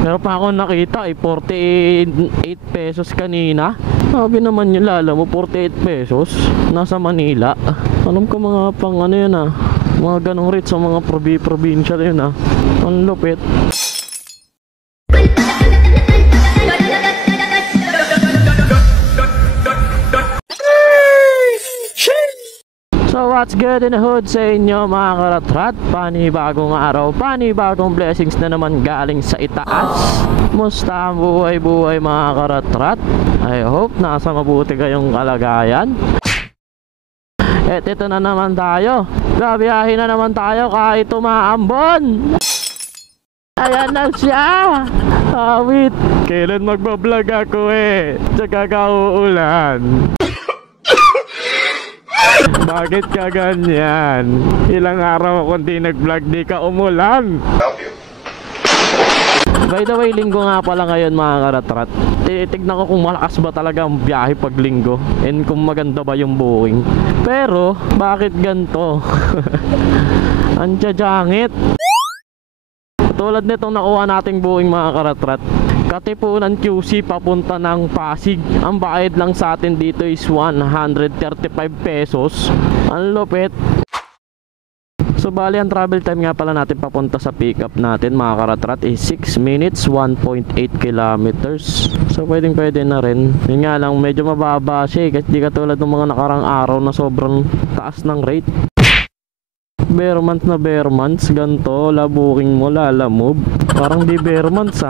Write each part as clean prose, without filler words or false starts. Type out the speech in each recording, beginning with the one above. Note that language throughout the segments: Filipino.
Meron pa ako nakita 48 pesos kanina. Sabi naman yung lala mo 48 pesos nasa Manila. Alam ko mga pang ano yun mga ganong rate sa mga probinsya yun ang lupit. So what's good in the hood sa inyo mga karatrat? Panibagong araw, panibagong blessings na naman galing sa itaas. Musta ang buhay mga karatrat? I hope nasa mabuti kayong kalagayan. At ito na naman tayo, gabiyahin na naman tayo kahit umaambon. Ayan na siya. Awit, kailan magbablog ako tsaka kauulan. Bakit ka ganyan? Ilang araw ako hindi nag-vlog, di ka umulan. By the way, linggo nga pala ngayon mga karatrat. Titignan ko kung malakas ba talaga ang biyahe pag linggo and kung maganda ba yung booking. Pero, bakit ganito? Ang tiyajangit. Tulad nitong nakuha nating booking mga karatrat, Katipunan QC papunta ng Pasig. Ang bayad lang sa atin dito is 135 pesos. Ang lupit. So bali ang travel time nga pala natin papunta sa pick up natin mga karatrat is 6 minutes 1.8 kilometers. So pwede na rin. Yun nga lang medyo mababa siya kasi di katulad ng mga nakarang araw na sobrang taas ng rate. Bare months ganto, booking mo lalamove. Parang di bare months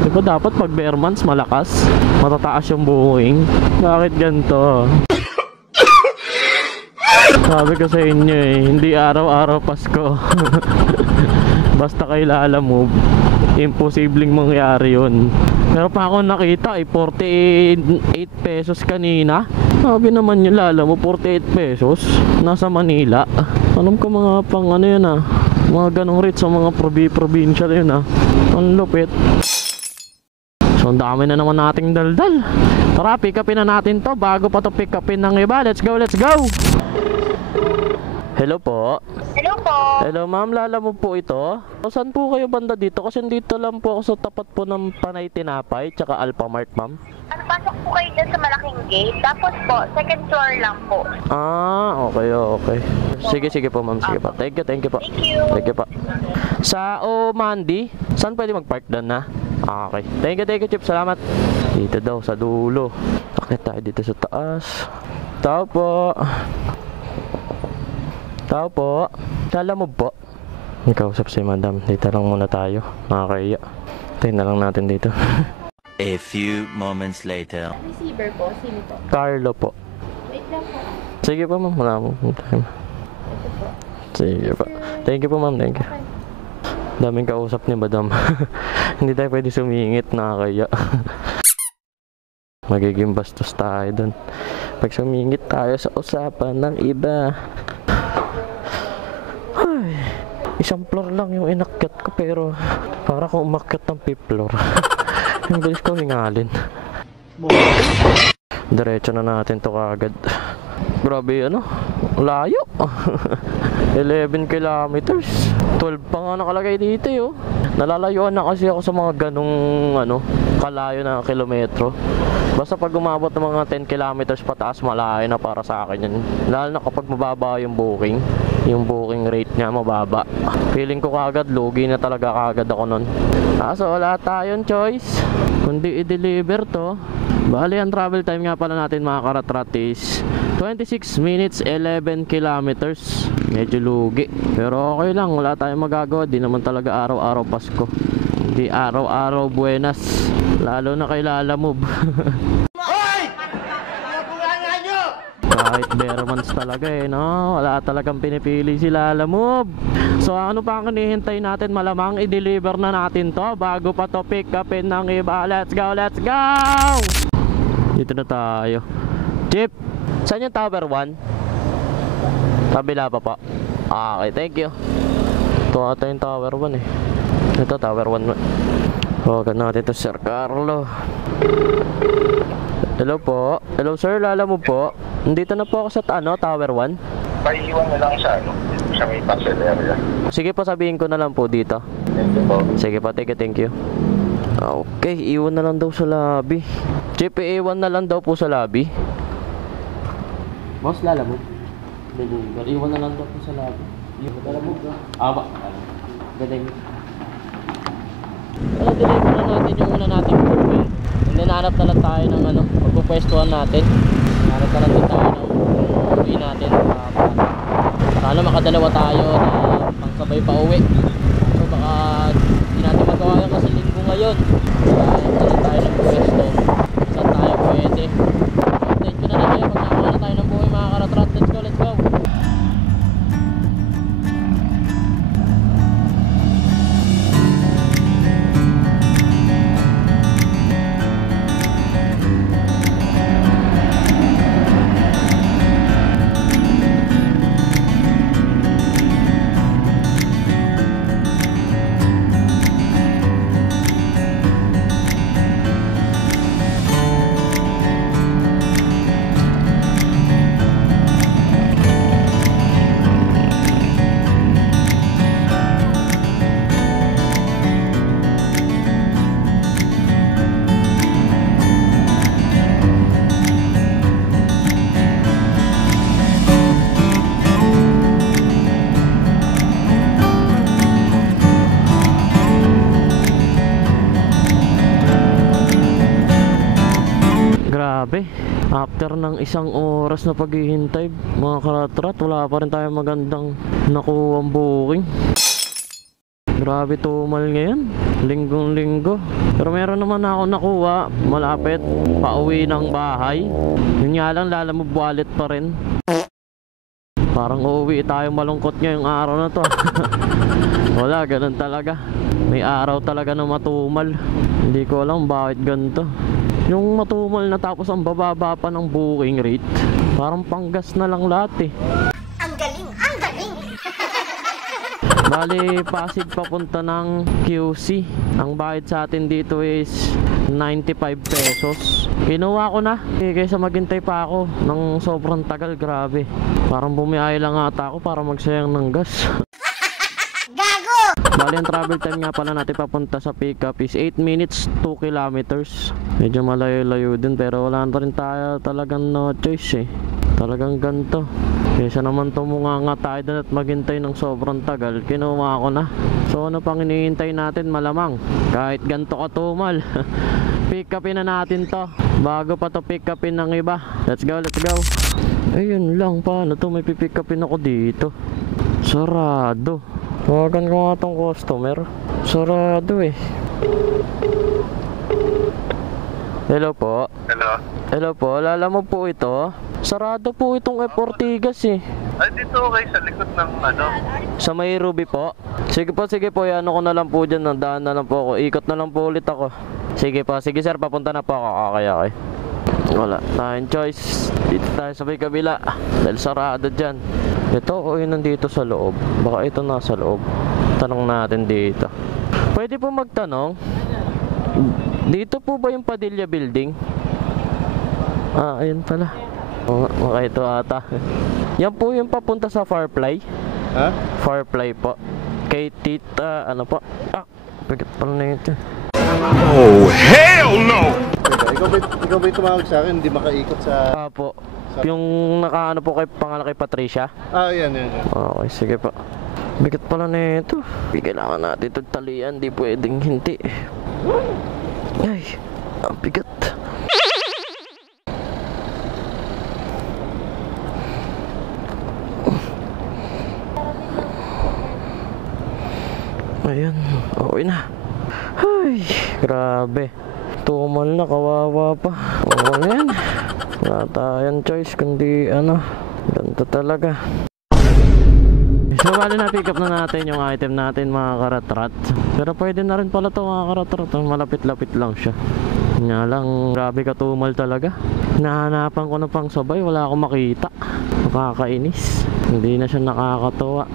Diba dapat pag bare months malakas, matataas yung booking? Bakit ganito? Sabi ko sa inyo hindi araw-araw Pasko. Basta kayo lalamove, imposibleng mangyari yun. Meron pa ako nakita 48 pesos kanina. Sabi naman yung lala mo 48 pesos nasa Manila. Alam ko mga pang ano yun mga ganong rate sa mga probinsya yun ang lupit. So ang dami na naman nating daldal. Tara, pick upin na natin to bago pa to pick upin ng iba. Let's go! Hello po. Hello po. Hello ma'am, lala mo po ito? Saan po kayo banda dito? Kasi dito lang po ako sa tapat po ng Panay Tinapay tsaka Alphamart ma'am. Pasok po kayo dyan sa malaking gate. Tapos po, second floor lang po. Okay. Sige po ma'am, sige po. Thank you po. Thank you po. Sa Mandi, saan pwede mag-park doon na? Okay. Thank you Chip, salamat. Dito daw sa dulo. Akit tayo dito sa taas. Tao po. Lala mo po. Ikausap si madam. Dito lang muna tayo. Nakakaya. Tayo na lang natin dito. A few moments later. Receiver po, sino po? Carlo po. Wait lang po. Sige po ma'am, wala mo time. Ito po. Sige po. Thank you po ma'am, thank you. Daming kausap ni madam. Hindi tayo pwede sumingit, nakakaya. Magiging bastos tayo dun pag sumingit tayo sa usapan ng iba. Ay, isang floor lang yung inakyat ko pero para kung umakyat ng 5th floor. Ang bilis ko hingalin. Diretso na natin to kagad. Grabe layo. 11 kilometers. 12 pa nga nakalagay dito Nalalayuan na kasi ako sa mga ganong kalayo na kilometro. Basta pag umabot ng mga 10 kilometers pataas, malayo na para sa akin yan. Lalo na kapag mababa yung booking rate niya mababa. Feeling ko kagad lugi na talaga kagad ako nun. So wala tayong choice kundi i-deliver to. Bali ang travel time nga pala natin mga karatrat is 26 minutes 11 kilometers. Medyo lugi pero okay lang, wala tayong magagawa. Di naman talaga araw-araw Pasko, di araw-araw buenas, lalo na kay lalamove. Kahit bare months talaga wala talagang pinipili si lalamove. So ano pa ang hinihintay natin? Malamang i-deliver na natin to bago pa to pick upin ng iba. Let's go! Dito na tayo. Chip, saan yung Tower 1? Kabila pa po. Okay, thank you. Ito ata yung Tower 1 Ito Tower 1. Huwag natin ito Sir Carlo. Hello po. Hello sir, lala mo po. Nandito na po ako sa Tower 1. Paiiwan na lang sa sa may parcel area. Sige po, sabihin ko na lang po dito. Thank you po. Sige po, thank you. Okay, iwan na lang daw sa lobby. Chip, iwan na lang daw po sa lobby. Boss, lalamog. Iwan na lang daw po sa lobby. Iwan na lang mo. Aba. Galing. Ano, deliver na natin yung una natin po. Hindi, nahanap na lang tayo ng ano, magpupwestuhan natin. Nahanap na lang din tayo ng uwi natin. Sana makadalawa tayo na pangsabay pa uwi. So baka hindi natin magawa yan kasi linggo ngayon. Kaya tayo ng pwesto. Saan tayo pwede. Update ko na lang kayo pag nakakuha na tayo ng buhay mga karatrat. Let's go. Grabe, after ng isang oras na paghihintay mga karatrat, wala pa rin tayo magandang nakuwang booking. Grabe, tumal ngayon, linggong linggo. Pero meron naman ako nakuha malapit pauwi ng bahay. Yun nga lang, lalamove wallet pa rin. Parang uuwi tayo malungkot ngayong araw na to. Wala, ganun talaga. May araw talaga na matumal. Hindi ko alam bakit ganito. Yung matumal na tapos ang bababa pa ng booking rate. Parang panggas na lang lahat eh. Ang galing, ang galing! Bali, Pasig papunta ng QC. Ang bayad sa atin dito is 95 pesos. Kinuha ko na kaysa maghintay pa ako ng sobrang tagal. Grabe, parang bumiyahe lang ata ako para magsayang ng gas. Bali, ang travel time nga pala natin papunta sa pickup is 8 minutes 2 kilometers. Medyo malayo-layo din pero wala na rin tayo talagang no choice eh. Talagang ganito. Kaysa naman tumunga nga tayo doon at maghintay ng sobrang tagal, kinuha ko na. So ano pang hinihintay natin, malamang kahit ganito katumal. Pick upin na natin to bago pa to pick upin ng iba. Let's go. Ayun lang, paano to, may pipick upin ako dito. Sarado. Tawagan ko nga tong customer. Sarado eh. Hello po. Hello po, lalamog po ito. Sarado po itong Ortigas eh. Ay, dito okay sa likod ng ano? Sa may Ruby po. Sige po, ano ko na lang po dyan. Nandaan na lang po ako. Ikot na lang po ulit ako. Sige po, sige sir, papunta na po ako. Okay. Wala tayong choice. Dito tayo sa may kabila. Dahil sarado dyan. Ito o yun nandito sa loob. Baka ito nasa loob. Tanong natin dito. Pwede po magtanong, dito po ba yung Padilla Building? Ah, ayun pala. Okay, ito ata. Yan po yung papunta sa Firefly. Ha? Firefly po. Kay Tita, ano po? Ah, bigat pala na ito. Oh, hell no! Ikaw ba yung tumawag sa akin? Hindi makaikot sa... Po. Yung nakaano po kay pangalan kay Patricia. Ah, yan. Okay, sige po. Bigat pala na ito. Kailangan natin ito talian. Di pwedeng hindi. Ay, ang bigat. Ayan, okay na. Ay, grabe. Tumal na, kawawa pa. Okay na yan. Wala tayong choice kundi ano, ganito talaga. So bali na pick up na natin yung item natin mga karatrat. Pero pwede na rin pala to mga karatrat. Malapit-lapit lang siya. Nga lang, grabe katumal talaga. Nahanapan ko na pang sabay, wala akong makita. Nakakainis. Hindi na siya nakakatuwa.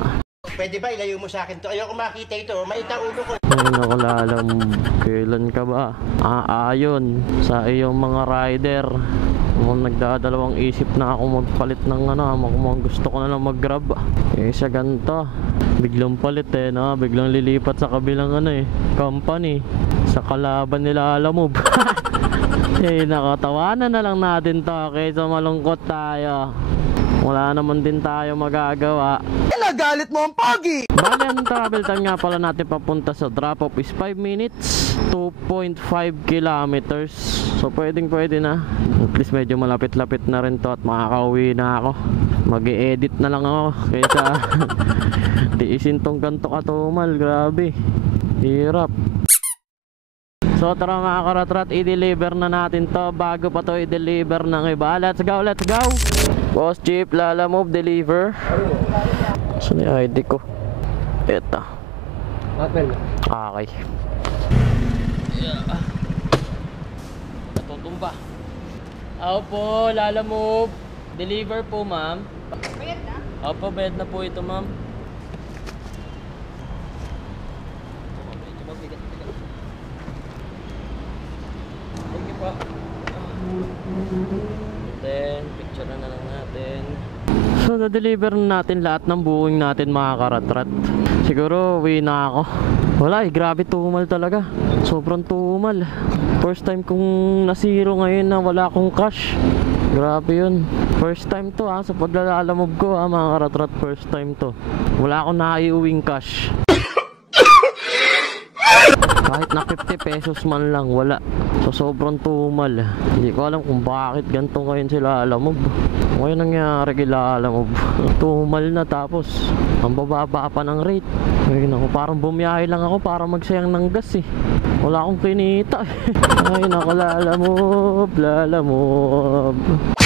Pwede ba ilayo mo sa akin to? Ayoko makita ito. Maita ulo ko. Ngayon ako lalam, kailan ka ba aayon sa iyong mga rider? Nagdadalawang isip na ako magpalit ng kung gusto ko na lang mag-grab. Sa ganito, biglang palit no? Biglang lilipat sa kabilang company. Sa kalaban nila Alamove. Nakatawanan na lang natin to kaysa malungkot tayo. Wala naman din tayo magagawa. Nagalit mo ang pogi! Bale, ang travel time nga pala natin papunta sa drop off is 5 minutes, 2.5 kilometers. So pwedeng pwede na. At least medyo malapit-lapit na rin to at makakauwi na ako. Mag-e-edit na lang ako kaysa tiisin tong ganto katumal. Grabe, hirap. So tara mga karatrat, i-deliver na natin to bago pa to i-deliver ng iba. Let's go, let's go! Boss Jeep, Lalamove, deliver. Saan yung ID ko? Eto. Okay. Natutumba. Opo, Lalamove. Deliver po, ma'am. Bayad na? Opo, bayad na po ito, ma'am. Thank you po. Then, picture na lang natin. So, na-deliver na natin lahat ng buwing natin mga karatrat. Siguro, uwi na ako. Wala grabe tumal talaga. Sobrang tumal. First time kong nasiro ngayon na wala akong cash. Grabe yun. First time to sa paglalalamove ko mga karatrat. First time to. Wala akong naiuwing cash. Kahit na 50 pesos man lang, wala. So sobrang tumal. Hindi ko alam kung bakit ganito ngayon sila Lalamove. Ngayon nangyari kila Lalamove. Tumal na tapos ang bababa pa ng rate. Ay naku, parang bumiyahe lang ako para magsayang ng gas Wala akong kinita Ay naku, Lalamove, Lalamove.